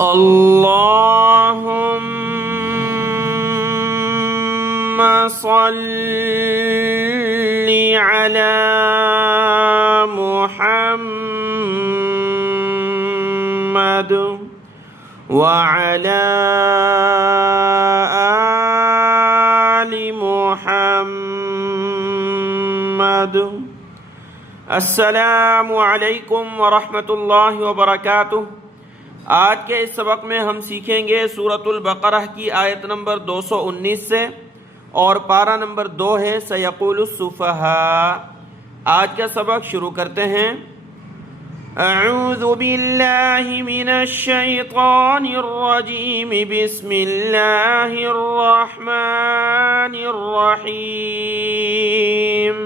اللهم صل على محمد وعلى آل محمد۔ السلام علیکم ورحمۃ اللہ وبرکاتہ۔ آج کے اس سبق میں ہم سیکھیں گے سورۃ البقرہ کی آیت نمبر 219 سے، اور پارہ نمبر 2 ہے سیقول السفہاء۔ آج کا سبق شروع کرتے ہیں۔ اعوذ باللہ من الشیطان الرجیم، بسم اللہ الرحمن الرحیم۔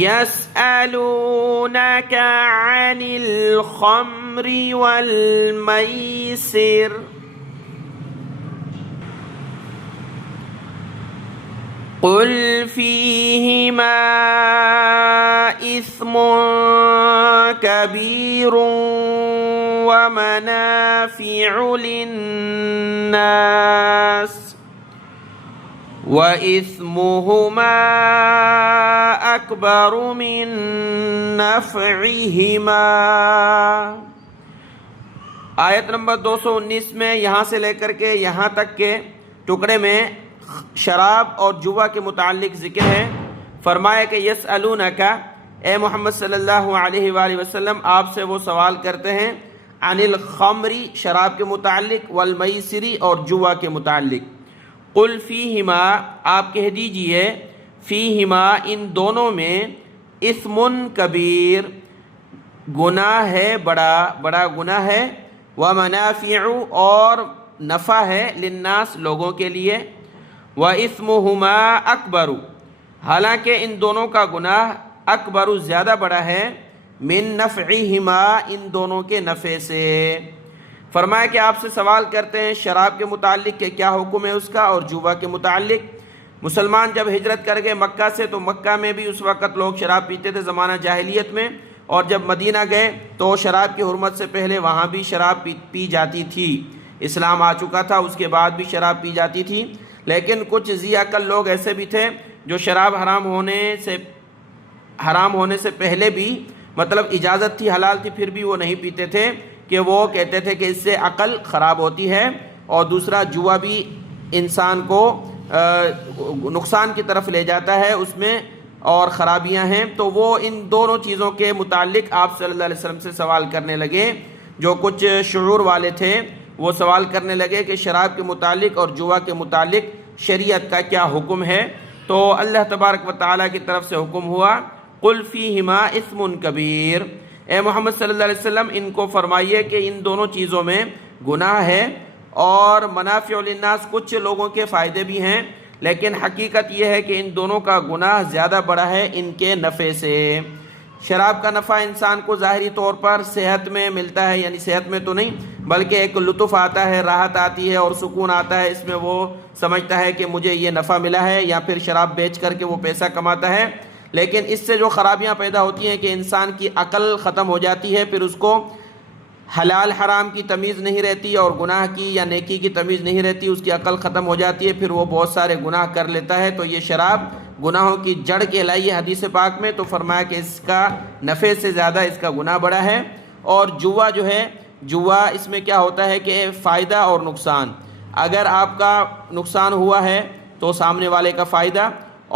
يسألونك عن الخمر والميسر قل فيهما إثم كبير ومنافع للناس وَإِثْمُهُمَا أَكْبَرُ مِن نَفْعِهِمَا۔ آیت نمبر 219 میں یہاں سے لے کر کے یہاں تک کے ٹکڑے میں شراب اور جوا کے متعلق ذکر ہے۔ فرمایا کہ یسألونک، اے محمد صلی اللہ علیہ وآلہ وسلم آپ سے وہ سوال کرتے ہیں، عن الخمری شراب کے متعلق، والمیسری اور جوا کے متعلق۔ قل فیہما، آپ کہہ دیجئے، فیہما ان دونوں میں، اثم کبیر گناہ ہے، بڑا گناہ ہے، ومنافع اور نفع ہے، للناس لوگوں کے لیے، واثمہما اکبر حالانکہ ان دونوں کا گناہ اکبر زیادہ بڑا ہے، من نفعہما ان دونوں کے نفع سے۔ فرمایا کہ آپ سے سوال کرتے ہیں شراب کے متعلق کہ کیا حکم ہے اس کا، اور جوا کے متعلق۔ مسلمان جب ہجرت کر گئے مکہ سے تو مکہ میں بھی اس وقت لوگ شراب پیتے تھے زمانہ جاہلیت میں، اور جب مدینہ گئے تو شراب کی حرمت سے پہلے وہاں بھی شراب پی جاتی تھی۔ اسلام آ چکا تھا، اس کے بعد بھی شراب پی جاتی تھی، لیکن کچھ ذی عقل لوگ ایسے بھی تھے جو شراب حرام ہونے سے پہلے بھی، مطلب اجازت تھی، حلال تھی، پھر بھی وہ نہیں پیتے تھے، کہ وہ کہتے تھے کہ اس سے عقل خراب ہوتی ہے، اور دوسرا جوا بھی انسان کو نقصان کی طرف لے جاتا ہے، اس میں اور خرابیاں ہیں۔ تو وہ ان دونوں چیزوں کے متعلق آپ صلی اللہ علیہ وسلم سے سوال کرنے لگے۔ جو کچھ شعور والے تھے وہ سوال کرنے لگے کہ شراب کے متعلق اور جوا کے متعلق شریعت کا کیا حکم ہے۔ تو اللہ تبارک و تعالیٰ کی طرف سے حکم ہوا، قل فیہما اثم کبیر، اے محمد صلی اللہ علیہ وسلم ان کو فرمائیے کہ ان دونوں چیزوں میں گناہ ہے، اور منافع للناس کچھ لوگوں کے فائدے بھی ہیں، لیکن حقیقت یہ ہے کہ ان دونوں کا گناہ زیادہ بڑا ہے ان کے نفع سے۔ شراب کا نفع انسان کو ظاہری طور پر صحت میں ملتا ہے، یعنی صحت میں تو نہیں بلکہ ایک لطف آتا ہے، راحت آتی ہے اور سکون آتا ہے، اس میں وہ سمجھتا ہے کہ مجھے یہ نفع ملا ہے، یا پھر شراب بیچ کر کے وہ پیسہ کماتا ہے۔ لیکن اس سے جو خرابیاں پیدا ہوتی ہیں کہ انسان کی عقل ختم ہو جاتی ہے، پھر اس کو حلال حرام کی تمیز نہیں رہتی، اور گناہ کی یا نیکی کی تمیز نہیں رہتی، اس کی عقل ختم ہو جاتی ہے، پھر وہ بہت سارے گناہ کر لیتا ہے۔ تو یہ شراب گناہوں کی جڑ کہلائی ہے حدیث پاک میں، تو فرمایا کہ اس کا نفع سے زیادہ اس کا گناہ بڑا ہے۔ اور جوا جو ہے، جوا اس میں کیا ہوتا ہے کہ فائدہ اور نقصان، اگر آپ کا نقصان ہوا ہے تو سامنے والے کا فائدہ،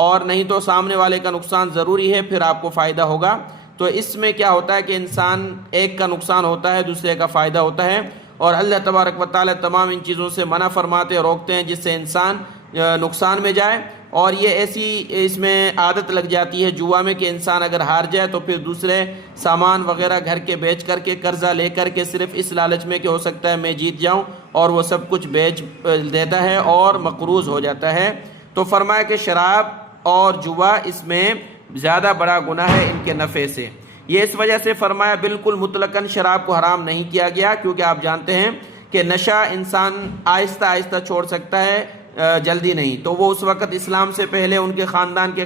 اور نہیں تو سامنے والے کا نقصان ضروری ہے، پھر آپ کو فائدہ ہوگا۔ تو اس میں کیا ہوتا ہے کہ انسان ایک کا نقصان ہوتا ہے، دوسرے کا فائدہ ہوتا ہے، اور اللہ تبارک و تعالی تمام ان چیزوں سے منع فرماتے اور روکتے ہیں جس سے انسان نقصان میں جائے۔ اور یہ ایسی اس میں عادت لگ جاتی ہے جوا میں کہ انسان اگر ہار جائے تو پھر دوسرے سامان وغیرہ گھر کے بیچ کر کے، قرضہ لے کر کے، صرف اس لالچ میں کہ ہو سکتا ہے میں جیت جاؤں، اور وہ سب کچھ بیچ دیتا ہے اور مقروض ہو جاتا ہے۔ تو فرمایا کہ شراب اور جوا اس میں زیادہ بڑا گناہ ہے ان کے نفع سے۔ یہ اس وجہ سے فرمایا بالکل مطلقاً شراب کو حرام نہیں کیا گیا، کیونکہ آپ جانتے ہیں کہ نشہ انسان آہستہ آہستہ چھوڑ سکتا ہے، جلدی نہیں۔ تو وہ اس وقت اسلام سے پہلے ان کے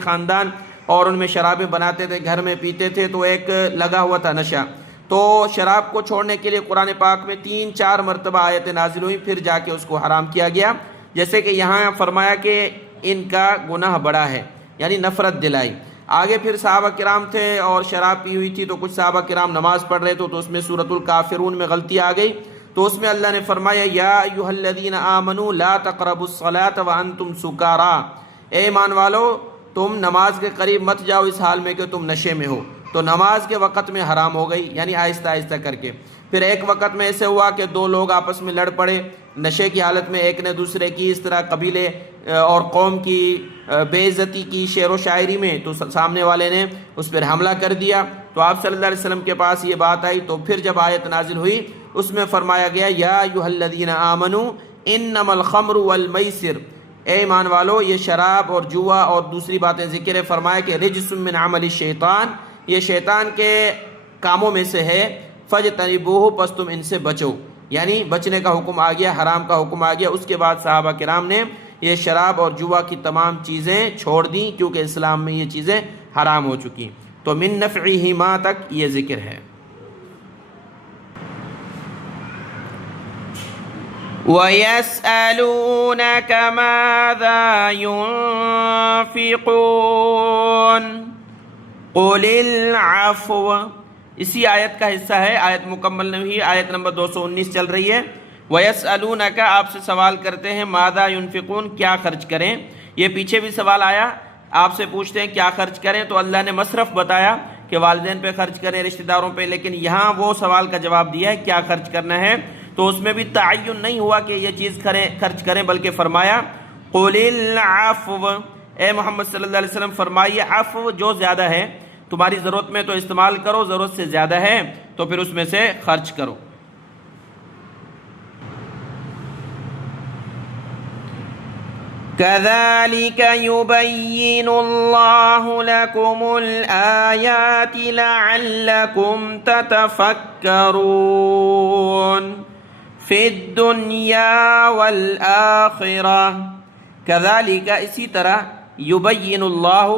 خاندان اور ان میں شرابیں بناتے تھے، گھر میں پیتے تھے، تو ایک لگا ہوا تھا نشہ۔ تو شراب کو چھوڑنے کے لیے قرآن پاک میں 3-4 مرتبہ آیتیں نازل ہوئی، پھر جا کے اس کو حرام کیا گیا. جیسے کہ یہاں فرمایا کہ ان کا گناہ بڑا ہے، یعنی نفرت دلائی. آگے پھر صحابہ کرام تھے اور شراب پی ہوئی تھی، تو کچھ صحابہ کرام نماز پڑھ رہے تھے، تو اس میں سورۃ الکافرون میں غلطی آ گئی. تو اس میں اللہ نے فرمایا یا ایھا الذین آمنوا لا تقربوا الصلاۃ وانتم سکارا، اے ایمان والو تم نماز کے قریب مت جاؤ اس حال میں کہ تم نشے میں ہو. تو نماز کے وقت میں حرام ہو گئی، یعنی آہستہ آہستہ کر کے. پھر ایک وقت میں ایسے ہوا کہ 2 لوگ آپس میں لڑ پڑے نشے کی حالت میں، ایک نے دوسرے کی اس طرح قبیلے اور قوم کی بے عزتی کی شعر و شاعری میں، تو سامنے والے نے اس پر حملہ کر دیا. تو آپ صلی اللہ علیہ وسلم کے پاس یہ بات آئی، تو پھر جب آیت نازل ہوئی اس میں فرمایا گیا یا ایھا الذین آمنوا انما الخمر والمیسر، اے ایمان والو یہ شراب اور جوا اور دوسری باتیں ذکر ہے. فرمایا کہ رجس من عمل الشیطان، یہ شیطان کے کاموں میں سے ہے. فاجتنبوہ، پس تم ان سے بچو، یعنی بچنے کا حکم آ گیا، حرام کا حکم آ گیا. اس کے بعد صحابہ کرام نے یہ شراب اور جوا کی تمام چیزیں چھوڑ دیں، کیونکہ اسلام میں یہ چیزیں حرام ہو چکی. تو من نفعہما تک یہ ذکر ہے. وَيَسْأَلُونَكَ مَاذَا يُنْفِقُونَ قُلِ الْعَفْوَ، اسی آیت کا حصہ ہے، آیت مکمل نہیں ہوئی، آیت نمبر 219 چل رہی ہے. وَيَسْأَلُونَكَ، آپ سے سوال کرتے ہیں، ماذا ينفقون، کیا خرچ کریں. یہ پیچھے بھی سوال آیا، آپ سے پوچھتے ہیں کیا خرچ کریں، تو اللہ نے مصرف بتایا کہ والدین پہ خرچ کریں، رشتہ داروں پہ، لیکن یہاں وہ سوال کا جواب دیا ہے کیا خرچ کرنا ہے. تو اس میں بھی تعین نہیں ہوا کہ یہ چیز خرچ کریں، بلکہ فرمایا قُلِ الْعَفْوَ، اے محمد صلی اللہ علیہ وسلم فرمائیے عفو جو زیادہ ہے، تمہاری ضرورت میں تو استعمال کرو، ضرورت سے زیادہ ہے تو پھر اس میں سے خرچ کرو. كَذَلِكَ يُبَيِّنُ اللَّهُ لَكُمُ الْآيَاتِ لَعَلَّكُمْ تَتَفَكَّرُونَ فِي الدُّنْيَا وَالْآخِرَةِ. كَذَلِكَ، اسی طرح، يُبَيِّنُ اللَّهُ،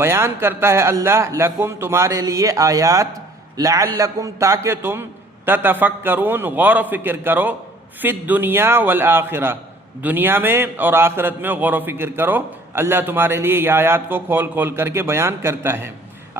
بیان کرتا ہے اللہ، لکم، تمہارے لیے، آیات، لعلکم، تاکہ تم، تتفکرون، غور و فکر کرو، فی الدنیا والآخرہ، دنیا میں اور آخرت میں غور و فکر کرو. اللہ تمہارے لیے یہ آیات کو کھول کھول کر کے بیان کرتا ہے.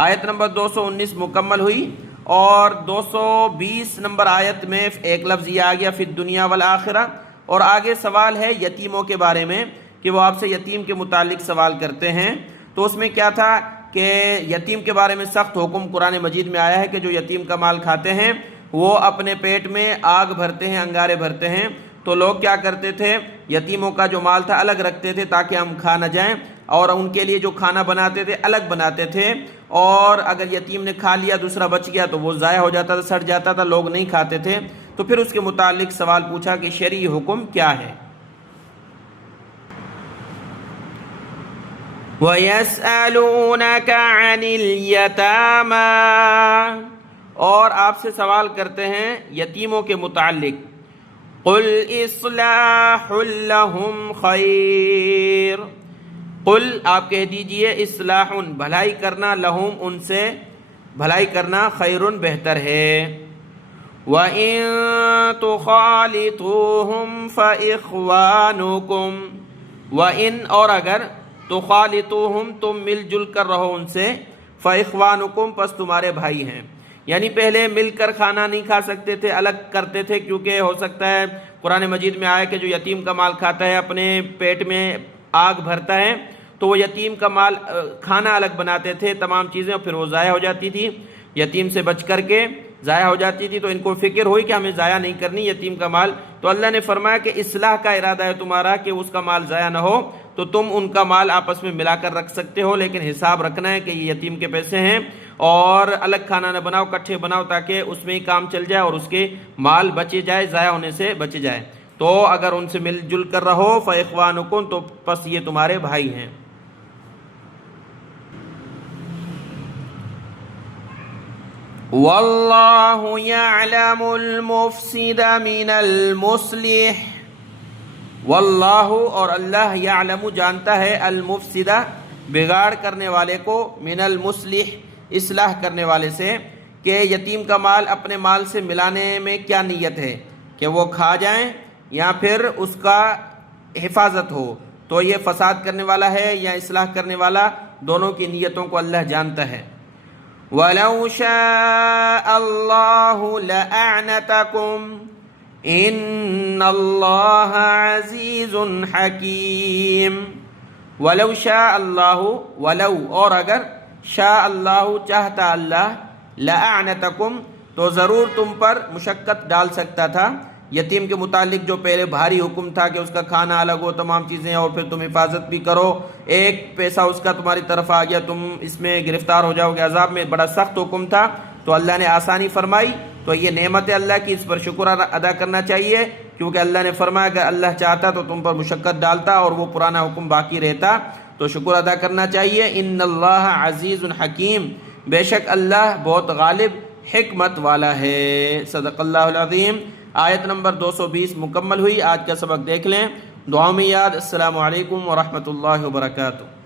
آیت نمبر 219 مکمل ہوئی، اور 220 نمبر آیت میں ایک لفظ یہ آ گیا فی الدنیا والآخرہ. اور آگے سوال ہے یتیموں کے بارے میں، کہ وہ آپ سے یتیم کے متعلق سوال کرتے ہیں. تو اس میں کیا تھا کہ یتیم کے بارے میں سخت حکم قرآن مجید میں آیا ہے کہ جو یتیم کا مال کھاتے ہیں وہ اپنے پیٹ میں آگ بھرتے ہیں، انگارے بھرتے ہیں. تو لوگ کیا کرتے تھے، یتیموں کا جو مال تھا الگ رکھتے تھے تاکہ ہم کھا نہ جائیں، اور ان کے لیے جو کھانا بناتے تھے الگ بناتے تھے. اور اگر یتیم نے کھا لیا دوسرا بچ گیا تو وہ ضائع ہو جاتا تھا، سڑ جاتا تھا، لوگ نہیں کھاتے تھے. تو پھر اس کے متعلق سوال پوچھا کہ شرعی حکم کیا ہے. وَيَسْأَلُونَكَ عَنِ الْيَتَامَى، اور آپ سے سوال کرتے ہیں یتیموں کے متعلق. قُلْ إِصْلَاحٌ لَهُمْ خَيْرٌ، قل آپ کہہ دیجئے، اصلاح، بھلائی کرنا، لہم، ان سے، بھلائی کرنا، خیر، بہتر ہے. وَإِن تُخَالِطُوهُمْ فَإِخْوَانُكُمْ، وَإِن، اور اگر، تُخَالِطُوهُمْ، تم مل جل کر رہو ان سے، فَإِخْوَانُكُمْ، پس تمہارے بھائی ہیں. یعنی پہلے مل کر کھانا نہیں کھا سکتے تھے، الگ کرتے تھے، کیونکہ ہو سکتا ہے قرآن مجید میں آیا کہ جو یتیم کا مال کھاتا ہے اپنے پیٹ میں آگ بھرتا ہے، تو وہ یتیم کا مال کھانا الگ بناتے تھے، تمام چیزیں، اور پھر وہ ضائع ہو جاتی تھی، یتیم سے بچ کر کے ضائع ہو جاتی تھی. تو ان کو فکر ہوئی کہ ہمیں ضائع نہیں کرنی یتیم کا مال. تو اللہ نے فرمایا کہ اصلاح کا ارادہ ہے تمہارا کہ اس کا مال ضائع نہ ہو، تو تم ان کا مال آپس میں ملا کر رکھ سکتے ہو، لیکن حساب رکھنا ہے کہ یہ یتیم کے پیسے ہیں، اور الگ کھانا نہ بناؤ، کٹھے بناؤ، تاکہ اس میں ہی کام چل جائے اور اس کے مال بچے جائے، ضائع ہونے سے بچ جائے. تو اگر ان سے مل جل کر رہو، فإخوانکم، تو پس یہ تمہارے بھائی ہیں. واللہ یعلم المفسد من المصلح، واللہ، اور اللہ، یعلم، جانتا ہے، المفسد، بگاڑ کرنے والے کو، من المصلح، اصلاح کرنے والے سے. کہ یتیم کا مال اپنے مال سے ملانے میں کیا نیت ہے، کہ وہ کھا جائیں یا پھر اس کا حفاظت ہو، تو یہ فساد کرنے والا ہے یا اصلاح کرنے والا، دونوں کی نیتوں کو اللہ جانتا ہے۔ وَلَوْ شَاءَ اللَّهُ لَأَعْنَتَكُمْ إِنَّ اللَّهَ عَزِيزٌ حَكِيمٌ۔ وَلَوْ شَاءَ اللَّهُ، ولو اور اگر، شاء اللہ چاہتا اللہ، لَأَعْنَتَكُمْ تو ضرور تم پر مشقت ڈال سکتا تھا۔ یتیم کے متعلق جو پہلے بھاری حکم تھا کہ اس کا کھانا الگ ہو، تمام چیزیں، اور پھر تم حفاظت بھی کرو، ایک پیسہ اس کا تمہاری طرف آ گیا تم اس میں گرفتار ہو جاؤ گے، عذاب میں، بڑا سخت حکم تھا، تو اللہ نے آسانی فرمائی۔ تو یہ نعمت اللہ کی، اس پر شکر ادا کرنا چاہیے، کہ اللہ نے فرمایا کہ اللہ چاہتا تو تم پر مشقت ڈالتا اور وہ پرانا حکم باقی رہتا، تو شکر ادا کرنا چاہیے۔ ان اللہ عزیز حکیم، بے شک اللہ بہت غالب حکمت والا ہے۔ صدق اللہ العظیم۔ آیت نمبر 220 مکمل ہوئی۔ آج کا سبق دیکھ لیں، دعاؤں میں یاد۔ السلام علیکم ورحمۃ اللہ وبرکاتہ۔